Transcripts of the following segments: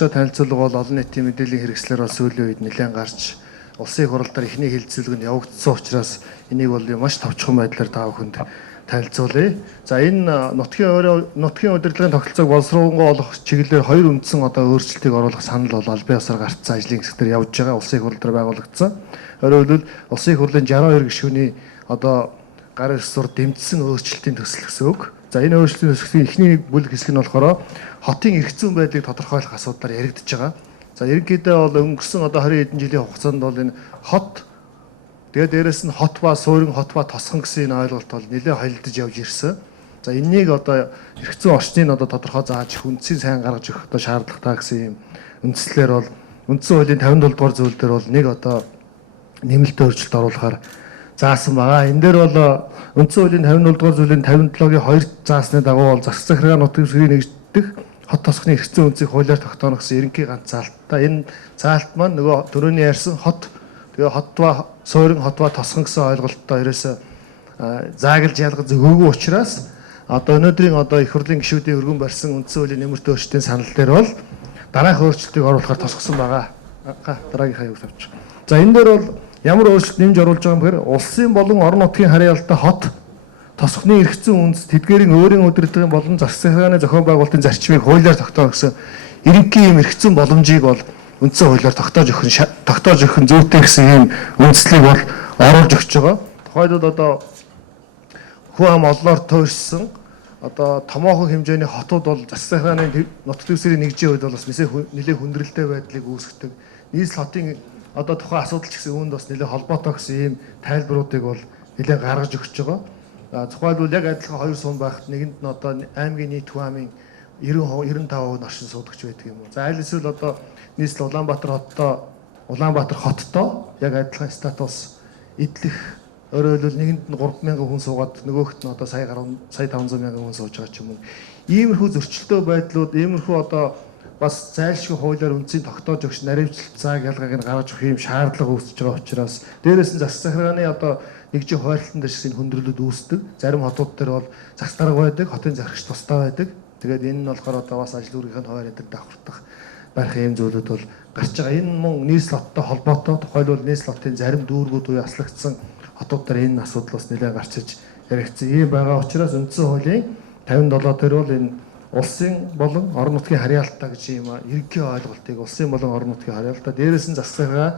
очоод танилцуулга бол олон нийтийн мэдээллийн хэрэгслэр бол сүүлийн үед нэлээд гарч улсын их хурлаар эхний хэлэлцүүлэг нь явагдсан учраас энийг бол маш товчхон байдлаар та бүхэнд танилцуулъя. За энэ нутгийн удирдлагын тогтолцоог боловсруулангуй олох чиглэлээр хоёр үндсэн өөрчлөлтийг оруулах санал бол аль бие усаар гарцсан ажлын хэсгээр явж байгаа. Улсын их хурл дээр байгуулагдсан. Өөрөөр хэлбэл улсын их хурлын 62 гишүүний гар сур дэмжсэн өөрчлөлтийн төсөл гэсэн үг. За энэ өөрчлөлтийн төслийн эхний бүлэг хэсэг нь болохоор хотын эрх зүйн байдлыг тодорхойлох асуудлаар яригдж байгаа. За ерөнхийдөө бол өнгөрсөн 20 хэдэн жилийн хугацаанд бол энэ хот тэгээд дээрэс нь хот ба суурин хот ба тосхон гэсэн энэ ойлголт бол нэлээд холилдож явж ирсэн. За энэнийг эрх зүйн орчныг тодорхой зааж үндсийн сайн гаргаж өгөх шаардлагатай гэсэн юм үндслээр бол үндсэн хуулийн 57 дугаар зүйл дээр бол нэг нэмэлт өөрчлөлт оруулахаар заасан байгаа. Энэ дээр бол үндсэн хуулийн 57 дугаар зүйлийн 57-гийн 2 заасны дагуу бол засаг захиргаа нутгийн сүргийг нэгдэх хот тосхны эрх зүйн үнцийг хуулиар тогтооно гэсэн ерөнхий ганц заалттай. Энэ заалт маань нөгөө түрүүний ярьсан хот ба суурин хот ба тосхон гэсэн ойлголттой ерөөсөө зааглаж ялгаж өгөөгүй учраас өнөөдрийн их хурлын гишүүдийн өргөн барьсан үндсэн хуулийн нэмэрт өөрчлөлтийн санал дээр бол дараах өөрчлөлтийг оруулахаар тосгосон байгаа. Дараагийнхаа юу тавьчих. За энэ дээр бол ямар өөрчлөлт нэмж оруулж байгаа юм бэхээр улсын болон орон нутгийн харьяалалтай хот тосхны эрх зүйн үндэс тэдгээрийн өөрийн удирдлагын болон засаг захиргааны зохион байгуулалтын зарчмыг хуулиар тогтоох гэсэн ерөнхий юм эрх зүйн боломжийг бол үндсэн хуулиар тогтоож өгөх нь зүйтэй гэсэн ийм үндслийг бол оруулж өгч байгаа. Тухайлбал хүн ам олноор туурьсан томоохон хэмжээний хотууд бол засаг захиргааны нутаг дэвсгэрийг нэгжийн үед бол бас нэлээд хүндрэлтэй байдлыг үүсгэдэг. Нийслэл хотын тухайн асуудал ч гэсэн үүнд бас нэлээд холбоотой гэсэн ийм тайлбаруудыг бол нэлээд гаргаж өгч байгаа. Тухайлбал яг адилхан хоёр сум байхад нэгэнд нь аймгийн нийт хүн амын 90-95% оршин суугч байдаг юм уу. За аль эсвэл нийслэл Улаанбаатар хоттой яг адилхан статус эдлэх өөрөөр хэлбэл нэгэнд нь 3,000 хүн суугаад нөгөөхт нь сая 500 мянган хүн сууж байгаа ч юм уу. Иймэрхүү зөрчилтэй байдлууд иймэрхүү бас зайлшгүй хуулиар үндсийг тогтоож өгч наривчлалт зааг ялгааг нь гаргаж өгөх юм шаардлага үүсэж байгаа учраас дээрээс нь засаг захиргааны нэгжийн хуваарлтан дээр шинэ хүндрэлүүд үүсдэг. Зарим хотууд дээр бол засаг дарга байдаг, хотын захирагч тусдаа байдаг. Тэгээд энэ нь болохоор бас ажил үүргийнх нь хуваар эдэр давхартах барих юм зүйлүүд бол гарч байгаа. Энэ мөн нийслэл хоттой холбоотой. Тухайлбал нийслэл хотын зарим дүүргүүд үе аслагдсан хотууд дээр энэ асуудал бас нэлээд гарч иж яригдсан. Ийм байгаа учраас үндсэн хуулийн 57 дээр бол энэ улсын болон орон нутгийн харьяалалтай гэж ийм ерөнхий ойлголтыг улсын болон орон нутгийн харьяалалтай дээрээс нь засаг захиргаа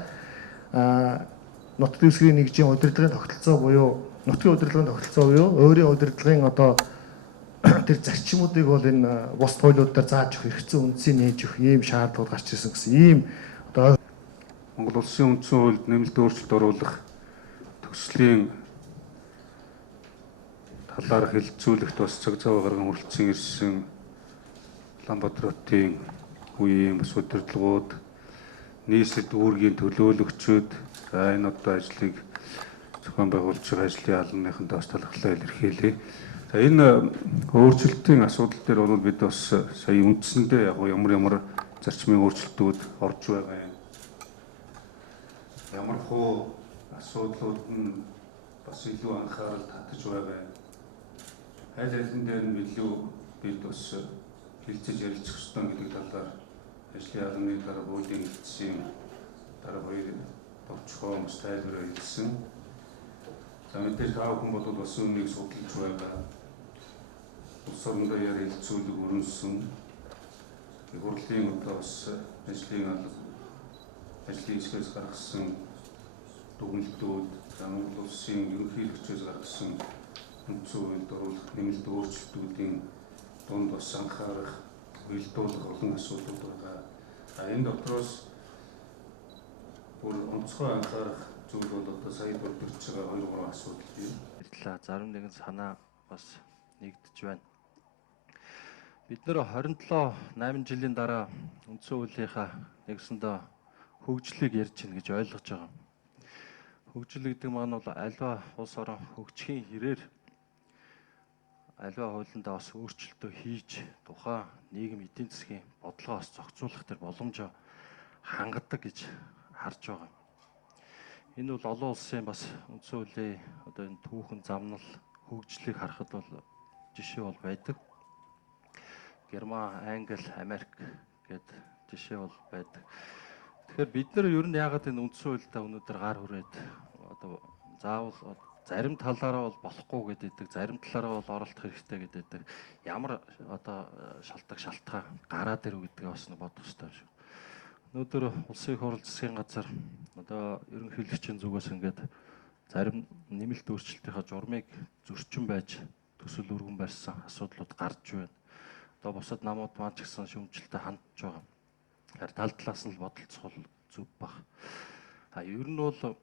нутаг дэвсгэрийн нэгжийн удирдлагын тогтолцоо буюу нутгийн удирдлагын тогтолцоо буюу өөрийн удирдлагын тэр зарчмуудыг бол энэ бус хуулиуд дээр зааж өгөх эрх зүйн үндсийг нээж өгөх ийм шаардлага гарч ирсэн гэсэн ийм Монгол Улсын үндсэн хуульд нэмэлт өөрчлөлт оруулах төслийн талаар хэлэлцүүлэхт бас цаг зав гарган хүрэлцэн ирсэн Улаанбаатар хотын үеийн бас удирдлагууд нийслэл дүүргийн төлөөлөгчид энэ ажлыг зохион байгуулж байгаа ажлын албаныханд бас талархлаа илэрхийлье. За энэ өөрчлөлтийн асуудал дээр бол бид бас сая үндсэндээ ямар зарчмын өөрчлөлтүүд орж байгаа юм. Ямар хөө асуудлууд нь бас илүү анхаарал татаж байгаа юм. Аль дээр нь илүү бид бас хэлцэж ярилцах ёстой гэдэг талаар ажлын албаны дараа хуулийн хэлтсийн дараа хоёр товчхон бас тайлбар хэлсэн. За мэдээж тав хүн бол бас үүнийг судалж байгаа. Улс орондоо ярилцуулаг өрнөсөн. Их хурлын бас ажлын хэсгээс гаргасан дүгнэлтүүд, Монгол Улсын ерөнхийлөгчөөс гаргасан үндсэн хуульд оруулах нэмэлт өөрчлөлтүүдийн дунд бас анхаарах, уялдуулах олон асуудлууд байгаа. Энэ дотроос бүр онцгой анхаарах зүйл бол сая дурдж байгаа 2-3 асуудал юм. Зарим нэгэн санаа бас нэгдэж байна. Бид нэр 27-8 жилийн дараа үндсэн хуулийнхаа нэгсэндээ хөгжлийг ярьж гин гэж ойлгож байгаа. Хөгжил гэдэг маань бол альва улс орон хөгжихийн хэрээр альва хуулиндаа бас өөрчлөлтөө хийж тухайн нийгэм эдийн засгийн бодлогоо бас зохицуулах төр боломжоо хангадаг гэж харж байгаа. Энэ бол олон улсын бас үндсэн хуулийн энэ түүхэн замнал хөгжлийг харахад бол жишээ бол байдаг. Герман, Англи, Америк гэд жишээ бол байдаг. Тэгэхээр бид нар ер нь яагаад энэ үндсэн хуультай өнөөдөр гар хүрээд одоо заавал зарим талаараа бол болохгүй гэдэг, зарим талаараа бол оролдох хэрэгтэй гэдэг. Ямар одоо шалтгаан гараад ирв гэдгээ бас бодох хэрэгтэй юм шиг. Өнөөдөр улсын их хурл засгийн газар одоо ерөнхийлөгчийн зүгээс ингээд зарим нэмэлт өөрчлөлтийнхаа журмыг зөрчил байж төсөл өргөн барьсан асуудлууд гарч байна. Одоо бусад намууд маань ч гэсэн шүүмжлэлтэй хандж байгаа. Тэгэхээр тал талаас нь бодолцох бол зүв баг. Ер нь бол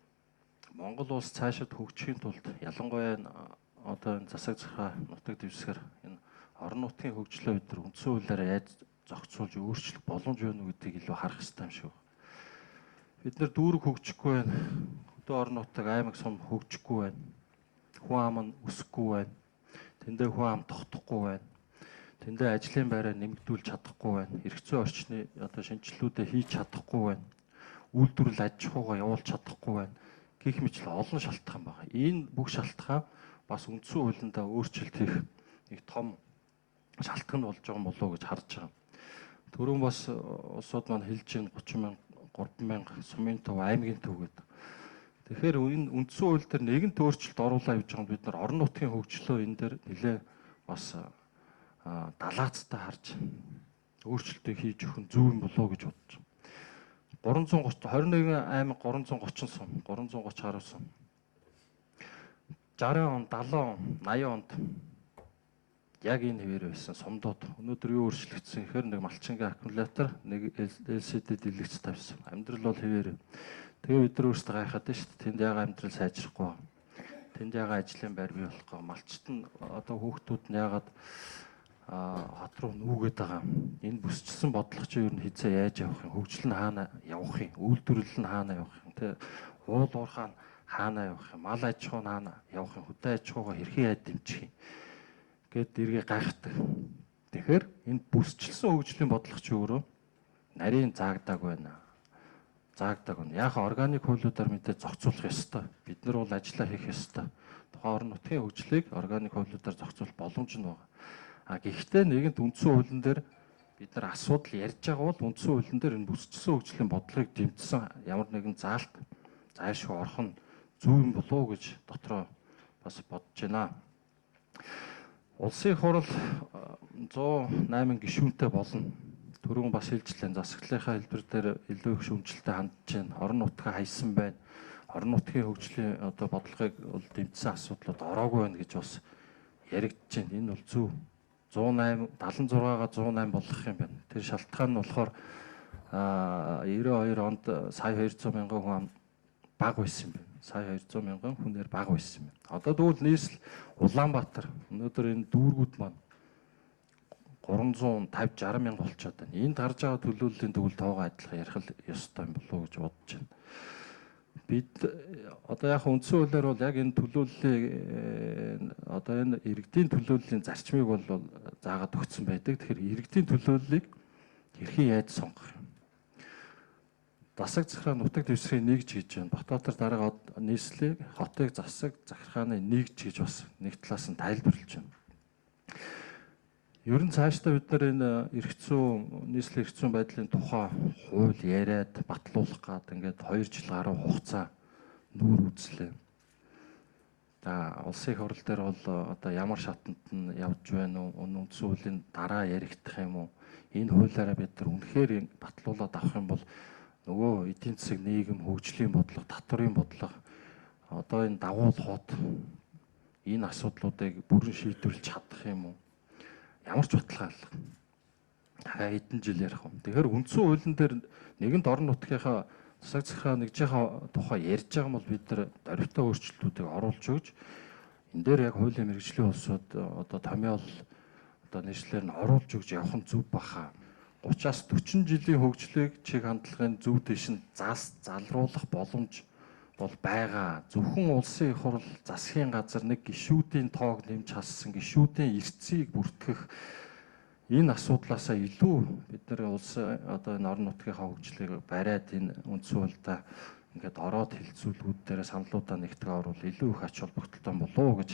Монгол улс цаашид хөгжихийн тулд ялангуяа одоо энэ засаг захаа нутаг дэвсгэр энэ орон нутгийн хөгжлөө бид нар үндсэн хуулиараа яаж зохицуулж өөрчлөх боломж байна уу гэдгийг илүү харах хэрэгтэй юм шиг. Бид нар дүүрэг хөгжихгүй байна. Хөдөө орон нутаг аймаг сум хөгжихгүй байна. Хүн ам нь өсөхгүй байна. Тэндээ хүн ам тогтохгүй байна. Тэндээ ажлын байраа нэмэгдүүлж чадахгүй байна. Эрх зүйн орчны одоо шинжилгүүдээ хийж чадахгүй байна. Үйлдвэрлэл аж ахуйгаа явуулж чадахгүй байна. Гэх мэт олон шалтгаан байна. Энэ бүх шалтгаан бас үндсэн хуулиндаа өөрчлөлт хийх нэг том шалтгаан болж байгаа болов уу гэж харж байгаа. Түрүүн бас улсууд маань хэлж байна 30,000, 3,000 сумын төв, аймгийн төв гэдэг. Тэгэхээр энэ үндсэн хууль дээр нэгэн өөрчлөлт оруулаа явж байгаа бид нар орон нутгийн хөгжлөө энэ дээр нэлээ бас далаацтай харж өөрчлөлтөө хийж өгөх нь зөв юм болов уу гэж бодож байна. 21 аймаг 330 сум, 330 гаруй сум. 60 он, 70 он, 80 онд яг энэ хэвээр байсан сумдууд өнөөдөр юу өөрчлөгдсөн гэхээр нэг малчингийн аккумулятор, нэг LCD дэлгэц тавьсан. Амьдрал бол хэвээр. Тэгээ бид нар өөрсдөө гайхаад байна шүү дээ. Тэнд яга амьдрал сайжрахгүй байна. Тэнд яга ажлын байр бий болохгүй. Малчт нь одоо хүүхдүүд нь ягаад хот руу нүүгээд байгаа. Энэ бүсчилсэн бодлого чинь ер нь хизээ яаж явах юм? Хөгжил нь хаана явах юм? Үйлдвэрлэл нь хаана явах юм? Тэ уул уурхай хаана явах юм? Мал аж ахуй нь хаана явах юм? Хөдөө аж ахуйгаа хэрхэн яд дэмжих юм? Гэт эргээ гайхдаг. Тэгэхээр энэ бүсчилсэн хөгжлийн бодлого чи өөрөө нарийн заагдаг байна. Заагдаг байна. Яг органик хуулиудаар мэдээ зохицуулах ёстой. Бид нар бол ажиллаа хийх ёстой. Тухайн орон нутгийн хөгжлийг органик хуулиудаар зохицуулах боломж нь байна. Гэхдээ нэгэнт үндсэн хуулийн дээр бид нар асуудал ярьж байгаа бол үндсэн хуулийн дээр энэ бүсчилсэн хөгжлийн бодлогыг дэмжсэн ямар нэгэн заалт зайлшгүй орох нь зөв юм болов уу гэж дотроо бас бодож байна. Улсын их хурл 108 гишүүнтэй болно. Түрүүн бас хэлжлээ. Засаглалынхаа хэлбэр дээр илүү их шүүмжлэлтэй хандж байна. Орон нутгаа хайсан байна. Орон нутгийн хөгжлийн одоо бодлогыг бол дэмжсэн асуудлууд ороогүй байна гэж бас яригдж байна. Энэ бол зөв. 108 76-га 108 болгох юм байна. Тэр шалтгаан нь болохоор 92 онд сая 200 мянган хүн бага байсан юм байна. Сая 200 мянган хүнээр бага байсан юм байна. Одоо тэгвэл нийслэл Улаанбаатар өнөөдөр энэ дүүргүүд маань 350-60 мянга болчиход байна. Энд гарч байгаа төлөөллийн тэгвэл тоогоо адилхан ярих ёстой юм болов уу гэж бодож байна. Бид одоо яг үндсэн хуулиар бол яг энэ төлөөллийг одоо энэ иргэдийн төлөөллийн зарчмыг бол заагаад өгсөн байдаг. Тэгэхээр иргэдийн төлөөллийг хэрхэн яаж сонгох юм? Засаг захиргаа нутаг дэвсгэрийг нэгж хийж байна. Батбаатар дараагаа нийслэлийг хотыг засаг захиргааны нэгж гэж бас нэг талаас нь тайлбарлаж байна. Ер нь цаашдаа бид нар энэ эрх зүйн нийслэлийн эрх зүйн байдлын тухай хууль яриад батлуулах гад ингээд 2 жил гаруй хугацаа нүүр үзлээ. Улсын их хурл дээр бол одоо ямар шатанд нь явж байна уу? Үндсэн хуулийн дараа яригдах юм уу? Энэ хуулиараа бид нар үнэхээр батлуулаад авах юм бол нөгөө эдийн засаг нийгэм хөгжлийн бодлого, татврын бодлого одоо энэ дагуул хот энэ асуудлуудыг бүрэн шийдвэрлэж чадах юм уу? Ямар ч баталгаа алга. Хэдэн жил ярих юм. Тэгэхээр үндсэн хуулийн дээр нэгэнт орон нутгийнхаа засаг захиргаа нэгжийнхаа тухай ярьж байгаа бол бид нар дөрвтэй өөрчлөлтүүдийг оруулж өгч энэ дээр яг хуулийн мэргэжлийн улсууд одоо томьёол одоо нийслэлээр нь оруулж өгч явах нь зөв баха. 30-аас 40 жилийн хөгжлийг чиг хандлагын зөв дэш нь залруулах боломж бол байгаа. Зөвхөн улсын их хурл засгийн газар нэг гишүүдийн тоог нэмж хассан гишүүдийн эрсцийг бүртгэх энэ асуудлаасаа илүү бид нар улсын одоо энэ орон нутгийнхаа хөгжлийг бариад энэ үндсэн хуультай ингээд ороод хилцүүлгүүд дээр саналуудаа нэгтгэж оруулах илүү их ач холбогдолтой болов уу гэж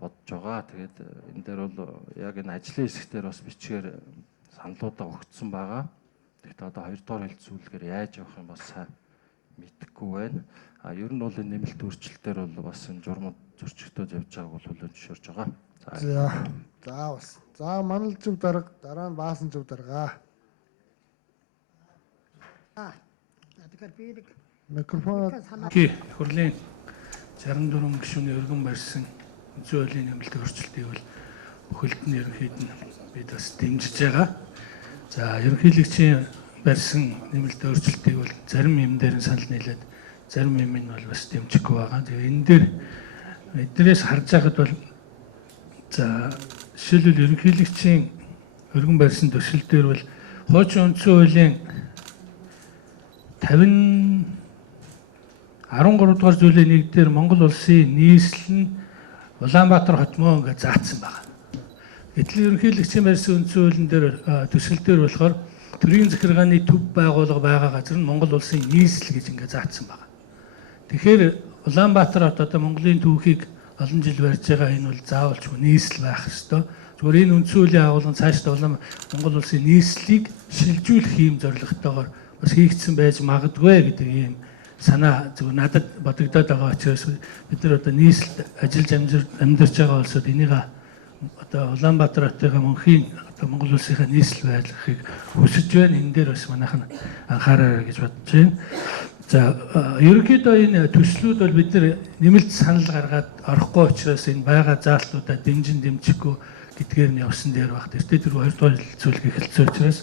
бодож байгаа. Тэгээд энэ дээр бол яг энэ ажлын хэсгээр бас бичгээр саналуудаа өгсөн байгаа. Гэхдээ одоо хоёрдугаар хэлцүүлгээр яаж явах юм бас сайн мэдэхгүй байна. Ер нь бол энэ нэмэлт өөрчлөлтөөр бол бас энэ журмууд зөрчигдөж явж байгааг бол хүлээн зөвшөөрж байгаа. За бас. За манал зөв дарга, дараа нь баасан зөв дарга. Микрофон Хурлын 64 гишүүний өргөн барьсан үндсэн хуулийн нэмэлт өөрчлөлтийг бол бүхэлд нь ерөнхийд нь бид бас дэмжиж байгаа. За ерөнхийлөгчийн барьсан нэмэлт өөрчлөлтийг бол зарим юм дээр нь санал нийлээд зарим юм нь бол бас дэмжихгүй байгаа. Тэгээ энэ дээр эднээс харж байхад бол за жишээлбэл ерөнхийлөгчийн өргөн барьсан төсөл дээр бол хуучин үндсэн хуулийн 13 дугаар зүйлийн 1 дээр Монгол улсын нийслэл нь Улаанбаатар хот мөн гэж заасан байна. Гэтэл ерөнхийлөгчийн барьсан үндсэн хуулийн дээр төсөл дээр болохоор төрийн захиргааны төв байгууллага байгаа газар нь Монгол улсын нийслэл гэж ингээд заасан байна. Тэгэхээр Улаанбаатар хот одоо Монголын түүхийг олон жил барьж байгаа энэ бол заавалчгүй нийслэл байх ёстой. Зүгээр энэ үндсэн хуулийн агуулгын цаашдаа Монгол улсын нийслэлийг шилжүүлэх юм зорилготойгоор бас хийгдсэн байж магадгүй гэдэг ийм санаа зөв надад бодогдоод байгаа учраас бид нар одоо нийслэлд ажиллаж амьдарч байгаа улсууд энийг одоо Улаанбаатар хотын мөнхийн одоо Монгол улсынхаа нийслэл байлгахыг хүсэж байна. Энэ дээр бас манайхан анхаараа гэж бодож байна. За ерөнхийдөө энэ төслүүд бол бид нар нэмэлт санал гаргаад орохгүй учраас энэ байгаа заалтуудаа дэмжихгүй гэдгээр нь явсан дээр баг. Тэр 2 дугаар хэлцүүлгийг эхэлсэн учраас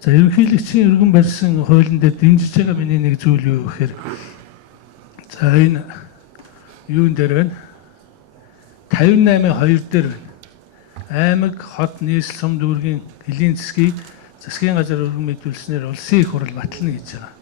за ерөнхийлөгчийн өргөн барьсан хуулийн дээр дэмжиж байгаа миний нэг зүйл юу гэхээр за энэ юун дээр байна? 58.2 дээр байна. Аймаг, хот, нийслэл, сум дүүргийн элийн засгийн газар өргөн мэдүүлснээр улсын их хурл батлна гэж байгаа.